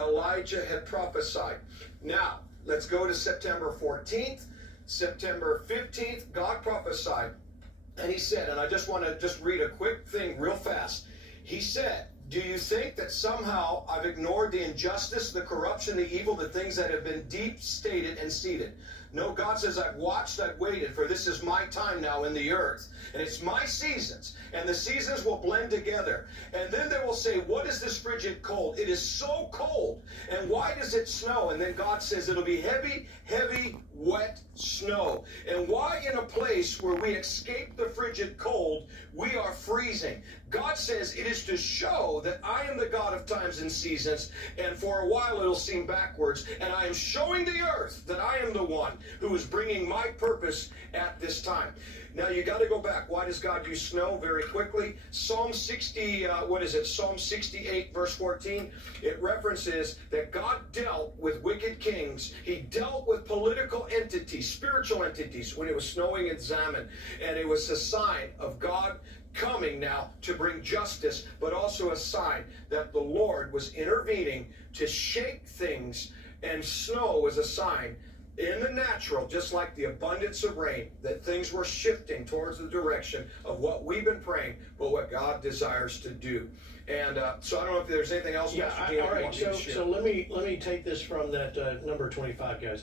Elijah had prophesied. Now, let's go to September 14th. September 15th, God prophesied. And he said, and I just want to just read a quick thing real fast. He said, do you think that somehow I've ignored the injustice, the corruption, the evil, the things that have been deep stated and seated? No, God says, I've watched, I've waited, for this is my time now in the earth. And it's my seasons. And the seasons will blend together. And then they will say, what is this frigid cold? It is so cold. And why does it snow? And then God says, it'll be heavy, heavy, wet snow. And why in a place where we escape the frigid cold, we are freezing? God says it is to show that I am the God of times and seasons, and for a while it'll seem backwards, and I am showing the earth that I am the one who is bringing my purpose at this time. Now you got to go back. Why does God use snow? Very quickly, Psalm 68 verse 14, it references that God dealt with wicked kings. He dealt with political entities, spiritual entities, when it was snowing in Zaman, and it was a sign of God coming now to bring justice, but also a sign that the Lord was intervening to shake things, and snow was a sign in the natural, just like the abundance of rain, that things were shifting towards the direction of what we've been praying, but what God desires to do. And so I don't know if there's anything else. Yeah, all right. So let me take this from that number 25, guys.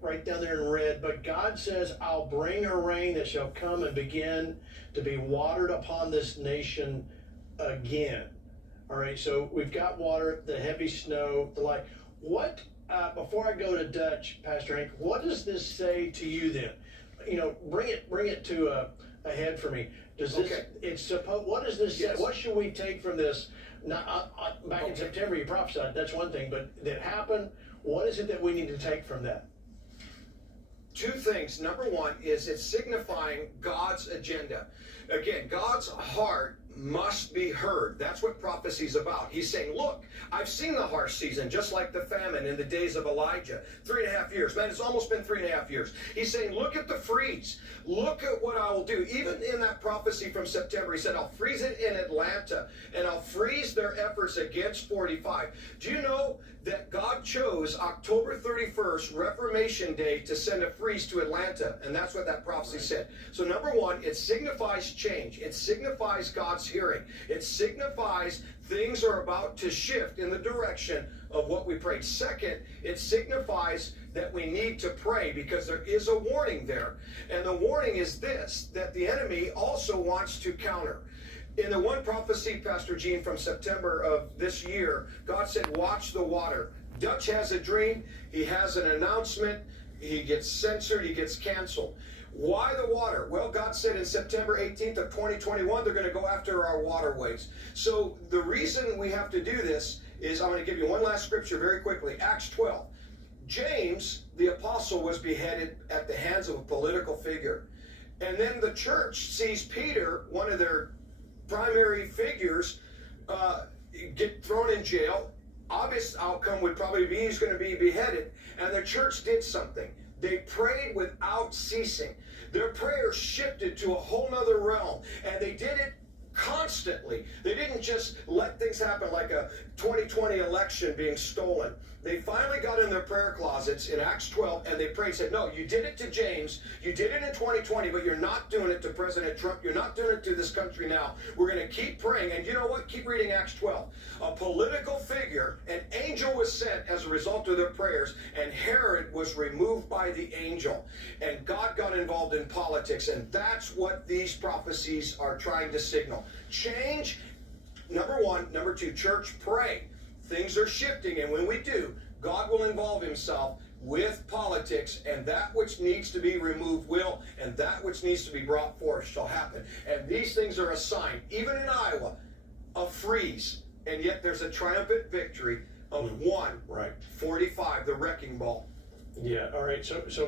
Right down there in red. But God says, "I'll bring a rain that shall come and begin to be watered upon this nation again." All right. So we've got water, the heavy snow, the light. What? Before I go to Dutch, Pastor Hank, what does this say to you then? You know, bring it to a head for me. Does this? Okay. What does this say? What should we take from this? Back in September, you prophesied. That's one thing, but that happened. What is it that we need to take from that? Two things. Number one is it's signifying God's agenda. Again, God's heart must be heard. That's what prophecy is about. He's saying, look, I've seen the harsh season, just like the famine in the days of Elijah. 3.5 years. Man, it's almost been 3.5 years. He's saying, look at the freeze. Look at what I will do. Even in that prophecy from September, he said, I'll freeze it in Atlanta, and I'll freeze their efforts against 45. Do you know that God chose October 31st, Reformation Day, to send a freeze to Atlanta? And that's what that prophecy said. So number one, it signifies change. It signifies God's hearing. It signifies things are about to shift in the direction of what we prayed. Second, it signifies that we need to pray, because there is a warning there. And the warning is this, that the enemy also wants to counter. In the one prophecy, Pastor Gene, from September of this year, God said, watch the water. Dutch has a dream. He has an announcement. He gets censored. He gets canceled. Why the water? Well, God said in September 18th of 2021, they're going to go after our waterways. So the reason we have to do this is, I'm going to give you one last scripture very quickly. Acts 12. James, the apostle, was beheaded at the hands of a political figure. And then the church sees Peter, one of their primary figures, get thrown in jail. Obvious outcome would probably be he's going to be beheaded. And the church did something. They prayed without ceasing. Their prayers shifted to a whole nother realm, and they did it constantly. They didn't just let things happen like a 2020 election being stolen. They finally got in their prayer closets in Acts 12, and they prayed and said, no, you did it to James, you did it in 2020, but you're not doing it to President Trump, you're not doing it to this country now. We're going to keep praying. And you know what? Keep reading Acts 12. A political figure, an angel was sent as a result of their prayers, and Herod was removed by the angel. And God got involved in politics, and that's what these prophecies are trying to signal. Change, number one. Number two, church, pray. Things are shifting, and when we do, God will involve himself with politics, and that which needs to be removed will, and that which needs to be brought forth shall happen. And these things are a sign, even in Iowa, a freeze, and yet there's a triumphant victory of 145, the wrecking ball. Yeah, all right. So